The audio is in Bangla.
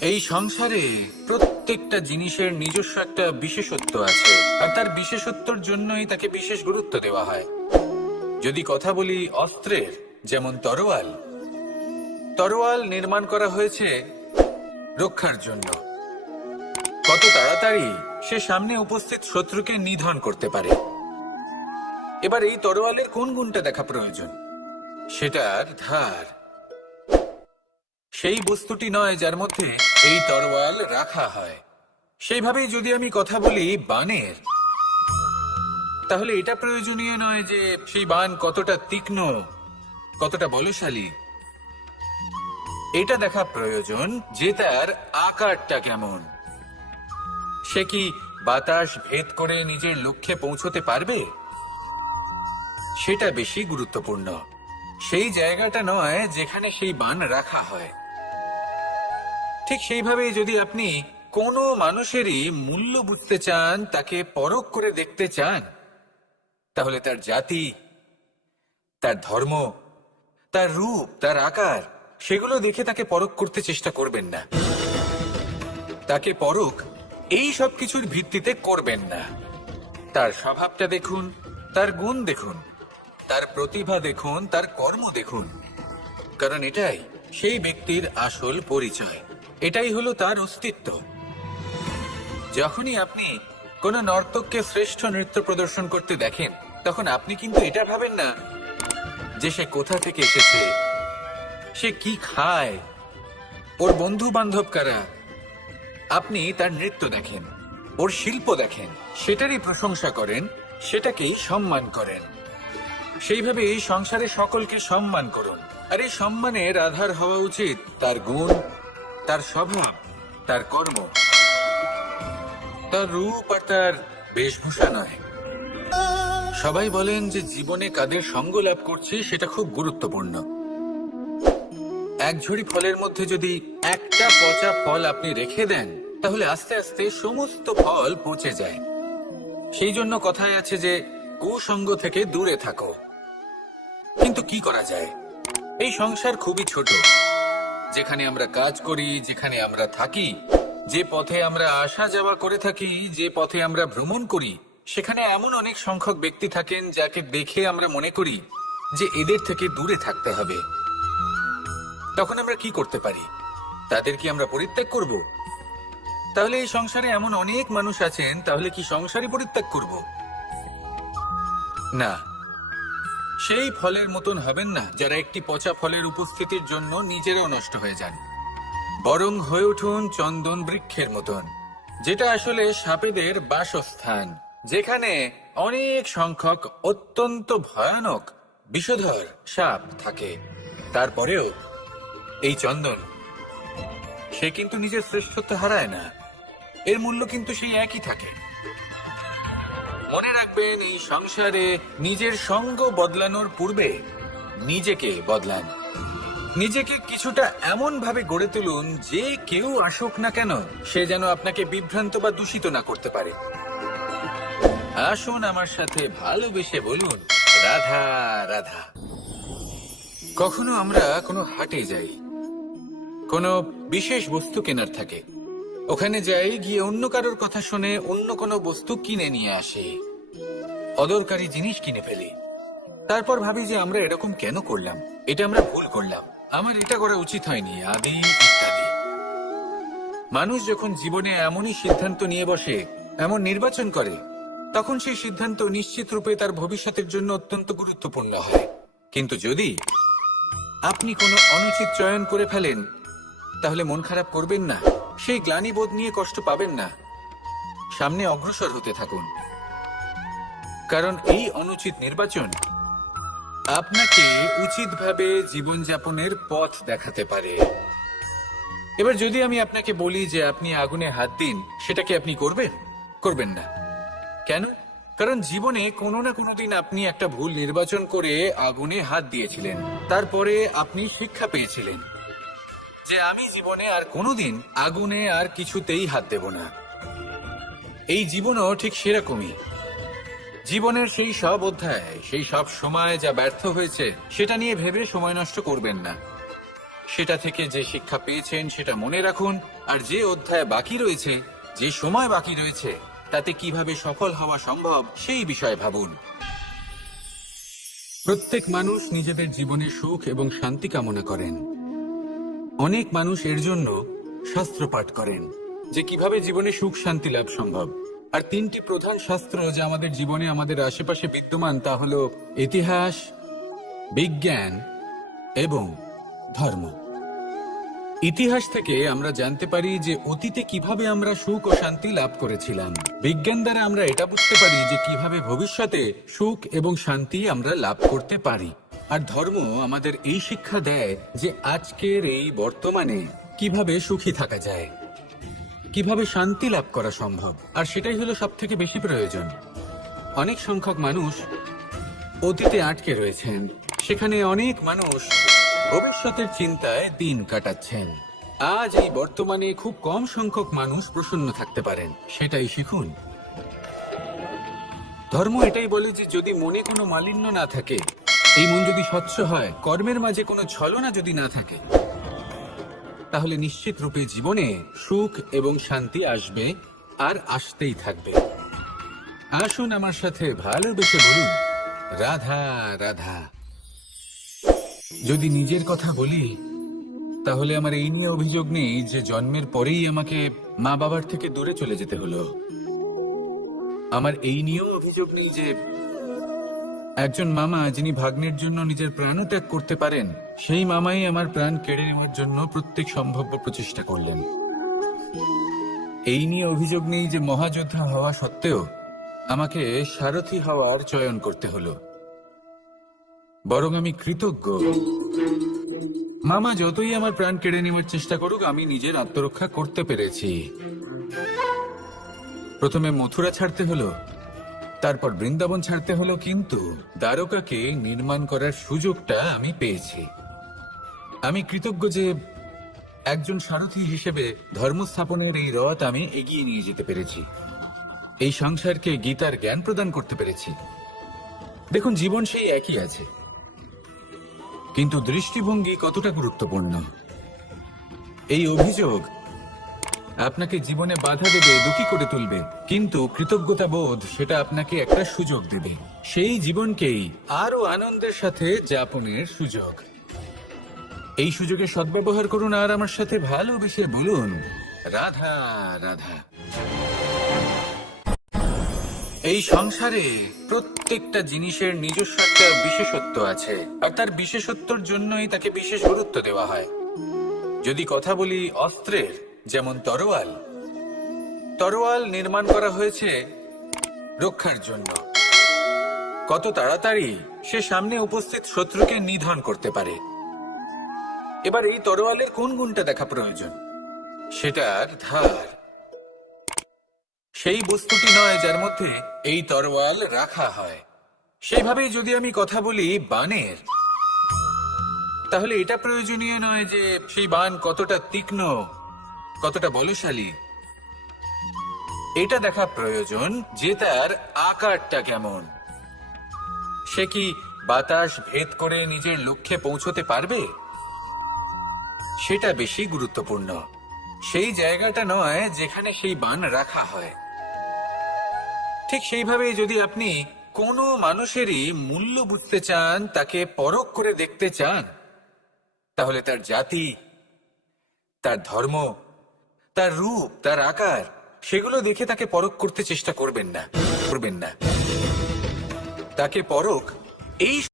এই সংসারে প্রত্যেকটা জিনিসের নিজস্ব একটা বিশেষত্ব আছে, আর তার বিশেষত্বর জন্যই তাকে বিশেষ গুরুত্ব দেওয়া হয়। যদি কথা বলি অস্ত্রের, যেমন তরোয়াল তরোয়াল নির্মাণ করা হয়েছে রক্ষার জন্য। কত তাড়াতাড়ি সে সামনে উপস্থিত শত্রুকে নিধন করতে পারে। এবার এই তরোয়ালের কোন গুণটা দেখা প্রয়োজন? সেটার ধার। সেই বস্তুটি নয় যার মধ্যে এই তরোয়াল রাখা হয়। সেইভাবেই যদি আমি কথা বলি বানের, তাহলে এটা প্রয়োজনীয় নয় যে সেই বান কতটা তীক্ষ্ণ, কতটা বলশালী। এটা দেখা প্রয়োজন যে তার আকারটা কেমন। সে কি বাতাস ভেদ করে নিজের লক্ষ্যে পৌঁছতে পারবে? সেটা বেশি গুরুত্বপূর্ণ। সেই জায়গাটা নয় যেখানে সেই বান রাখা হয়। ঠিক সেইভাবেই যদি আপনি কোনো মানুষেরই মূল্য বুঝতে চান, তাকে পরখ করে দেখতে চান, তাহলে তার জাতি, তার ধর্ম, তার রূপ, তার আকার, সেগুলো দেখে তাকে পরখ করতে চেষ্টা করবেন না। তাকে পরখ এই সব কিছুর ভিত্তিতে করবেন না। তার স্বভাবটা দেখুন, তার গুণ দেখুন, তার প্রতিভা দেখুন, তার কর্ম দেখুন। কারণ এটাই সেই ব্যক্তির আসল পরিচয়। এটাই হলো তার অস্তিত্ব। যখনই আপনি কোন নর্তককে শ্রেষ্ঠ নৃত্য প্রদর্শন করতে দেখেন, তখন আপনি কিন্তু এটা ভাবেন না যে সে কোথা থেকে এসেছে, সে কি খায়, ওর বন্ধু বান্ধব কারা। আপনি তার নৃত্য দেখেন, ওর শিল্প দেখেন, সেটারই প্রশংসা করেন, সেটাকেই সম্মান করেন। সেইভাবে এই সংসারে সকলকে সম্মান করুন। আর এই সম্মানের আধার হওয়া উচিত তার গুণ তার স্বভাব, তার কর্ম, তার রূপ আর তার বেশভূষা নয়। সবাই বলেন যে জীবনে কাদের সঙ্গ লাভ করছি সেটা খুব গুরুত্বপূর্ণ। এক ঝুড়ি ফলের মধ্যে যদি একটা পচা ফল আপনি রেখে দেন, তাহলে আস্তে আস্তে সমস্ত ফল পচে যায়। সেই জন্য কথায় আছে যে, কুসঙ্গ থেকে দূরে থাকো। কিন্তু কি করা যায়? এই সংসার খুবই ছোট। যেখানে আমরা কাজ করি, যেখানে আমরা থাকি, যে পথে আমরা আসা যাওয়া করে থাকি, যে পথে আমরা ভ্রমণ করি, সেখানে এমন অনেক সংখ্যক ব্যক্তি থাকেন যাকে দেখে আমরা মনে করি যে এদের থেকে দূরে থাকতে হবে। তখন আমরা কি করতে পারি? তাদের কি আমরা পরিত্যাগ করব? তাহলে এই সংসারে এমন অনেক মানুষ আছেন, তাহলে কি সংসারই পরিত্যাগ করব? না। সেই ফলের মতন হবেন না যারা একটি পচা ফলের উপস্থিতির জন্য নিজেরাও নষ্ট হয়ে যান। বরং হয়ে উঠুন চন্দন বৃক্ষের মতন, যেটা আসলে সাপেদের বাসস্থান, যেখানে অনেক সংখ্যক অত্যন্ত ভয়ানক বিষধর সাপ থাকে। তারপরেও এই চন্দন, সে কিন্তু নিজের শ্রেষ্ঠত্ব হারায় না। এর মূল্য কিন্তু সেই একই থাকে। মনে রাখবেন, এই সংসারে নিজের সঙ্গ বদলানোর পূর্বে নিজেকে বদলান। নিজেকে কিছুটা এমন ভাবে গড়ে তুলুন, যে কেউ আসুক না কেন, সে যেন আপনাকে বিভ্রান্ত বা দূষিত না করতে পারে। আসুন আমার সাথে ভালোবেসে বলুন, রাধা রাধা। কখনো আমরা কোনো হাটে যাই, কোনো বিশেষ বস্তু কেনার থাকে ওখানে যাই, গিয়ে অন্য কারোর কথা শুনে অন্য কোনো বস্তু কিনে নিয়ে আসি। অদরকারি জিনিস কিনে ফেলি। তারপর ভাবি যে আমরা এরকম কেন করলাম? এটা আমরা ভুল করলাম। আমার এটা করা উচিত হয়নি, আদি মানুষ যখন জীবনে এমনই সিদ্ধান্ত নিয়ে বসে, এমন নির্বাচন করে, তখন সেই সিদ্ধান্ত নিশ্চিত রূপে তার ভবিষ্যতের জন্য অত্যন্ত গুরুত্বপূর্ণ হয়। কিন্তু যদি আপনি কোনো অনুচিত চয়ন করে ফেলেন, তাহলে মন খারাপ করবেন না। সেই গ্লানিবোধ নিয়ে কষ্ট পাবেন না। সামনে অগ্রসর হতে থাকুন। কারণ এই অনুচিত নির্বাচন আপনাকে উচিতভাবে জীবনযাপনের পথ দেখাতে পারে। এবার যদি আমি আপনাকে বলি যে আপনি আগুনে হাত দিন, সেটা কি আপনি করবেন? করবেন না। কেন? কারণ জীবনে কোনো না কোনো দিন আপনি একটা ভুল নির্বাচন করে আগুনে হাত দিয়েছিলেন। তারপরে আপনি শিক্ষা পেয়েছিলেন। যে আমি জীবনে আর কোনোদিন আগুনে আর কিছুতেই হাত দেব না। এই জীবনও ঠিক সেরকমই। জীবনের সেই সব অধ্যায়, সেই সব সময় যা ব্যর্থ হয়েছে, সেটা নিয়ে ভেবে সময় নষ্ট করবেন না। সেটা থেকে যে শিক্ষা পেয়েছেন, সেটা মনে রাখুন। আর যে অধ্যায় বাকি রয়েছে, যে সময় বাকি রয়েছে, তাতে কীভাবে সফল হওয়া সম্ভব, সেই বিষয়ে ভাবুন। প্রত্যেক মানুষ নিজেদের জীবনে সুখ এবং শান্তি কামনা করেন। অনেক মানুষ এর জন্য শাস্ত্র পাঠ করেন, যে কীভাবে জীবনে সুখ শান্তি লাভ সম্ভব। আর তিনটি প্রধান শাস্ত্র যা আমাদের জীবনে আমাদের আশেপাশে বিদ্যমান, তা হল ইতিহাস, বিজ্ঞান এবং ধর্ম। ইতিহাস থেকে আমরা জানতে পারি যে অতীতে কীভাবে আমরা সুখ ও শান্তি লাভ করেছিলাম। বিজ্ঞান দ্বারা আমরা এটা বুঝতে পারি যে কীভাবে ভবিষ্যতে সুখ এবং শান্তি আমরা লাভ করতে পারি। আর ধর্ম আমাদের এই শিক্ষা দেয় যে আজকের এই বর্তমানে কীভাবে সুখী থাকা যায়, কীভাবে শান্তি লাভ করা সম্ভব, আর সেটাই হলো সব থেকে বেশি প্রয়োজন। অনেক সংখ্যক মানুষ অতীতে আটকে রয়েছেন, সেখানে অনেক মানুষ ভবিষ্যতের চিন্তায় দিন কাটাচ্ছেন। আজ এই বর্তমানে খুব কম সংখ্যক মানুষ প্রসন্ন থাকতে পারেন, সেটাই শিখুন। ধর্ম এটাই বলে যে যদি মনে কোনো মালিন্য না থাকে এই মন যদি স্বচ্ছ হয়, কর্মের মাঝে কোনো ছলনা যদি না থাকে, তাহলে নিশ্চিত রূপে জীবনে সুখ এবং শান্তি আসবে আর আসতেই থাকবে। আসুন আমার সাথে ভালোবেসে বলুন, রাধা রাধা। যদি নিজের কথা বলি, তাহলে আমার এই নিয়ে অভিযোগ নেই যে জন্মের পরেই আমাকে মা বাবার থেকে দূরে চলে যেতে হলো। আমার এই নিয়েও অভিযোগ নেই যে একজন মামা যিনি ভাগ্নের জন্য নিজের প্রাণও ত্যাগ করতে পারেন, সেই মামাই আমার প্রাণ কেড়ে নেওয়ার জন্য প্রত্যেক সম্ভাব্য প্রচেষ্টা করলেন। এই নিয়ে অভিযোগ নেই যে মহাযোদ্ধা হওয়া সত্ত্বেও আমাকে সারথি হওয়ার চয়ন করতে হলো। বরং আমি কৃতজ্ঞ। মামা, যতই আমার প্রাণ কেড়ে নেওয়ার চেষ্টা করুক, আমি নিজের আত্মরক্ষা করতে পেরেছি। প্রথমে মথুরা ছাড়তে হলো। তারপর বৃন্দাবন ছাড়তে হলো কিন্তু দ্বারকাকে নির্মাণ করার সুযোগটা আমি পেয়েছি। আমি কৃতজ্ঞ যে একজন সারথী হিসেবে ধর্ম স্থাপনের এই রথ আমি এগিয়ে নিয়ে যেতে পেরেছি। এই সংসারকে গীতার জ্ঞান প্রদান করতে পেরেছি। দেখুন, জীবন সেই একই আছে। কিন্তু দৃষ্টিভঙ্গি কতটা গুরুত্বপূর্ণ? এই অভিযোগ আপনাকে জীবনে বাধা দেবে, দুঃখী করে তুলবে। কিন্তু কৃতজ্ঞতা বোধ সেটা আপনাকে একটা সুযোগ দেবে। সেই জীবনকেই আরও আনন্দের সাথে যাপনের সুযোগ। এই সুযোগে সদ্ব্যবহার করুন আর আমার সাথে ভালোবেসে বলুন, রাধা রাধা। এই সংসারে প্রত্যেকটা জিনিসের নিজস্ব একটা বিশেষত্ব আছে, আর তার বিশেষত্বর জন্যই তাকে বিশেষ গুরুত্ব দেওয়া হয়। যদি কথা বলি অস্ত্রের যেমন তরোয়াল। তরোয়াল নির্মাণ করা হয়েছে রক্ষার জন্য। কত তাড়াতাড়ি সে সামনে উপস্থিত শত্রুকে নিধন করতে পারে। এবার এই তরোয়ালের কোন গুণটা দেখা প্রয়োজন? সেটার ধার। সেই বস্তুটি নয় যার মধ্যে এই তরোয়াল রাখা হয়। সেইভাবেই যদি আমি কথা বলি বানের, তাহলে এটা প্রয়োজনীয় নয় যে সেই বান কতটা তীক্ষ্ণ কতটা বলশালী? এটা দেখা প্রয়োজন যে তার আকারটা কেমন। সে কি বাতাস ভেদ করে নিজের লক্ষ্যে পৌঁছতে পারবে? সেটা বেশি গুরুত্বপূর্ণ। সেই জায়গাটা নয় যেখানে সেই বান রাখা হয়। ঠিক সেইভাবে যদি আপনি কোনো মানুষেরই মূল্য বুঝতে চান, তাকে পরখ করে দেখতে চান, তাহলে তার জাতি, তার ধর্ম তার রূপ, তার আকার, সেগুলো দেখে তাকে পরক করতে চেষ্টা করবেন না করবেন না। তাকে পরক এই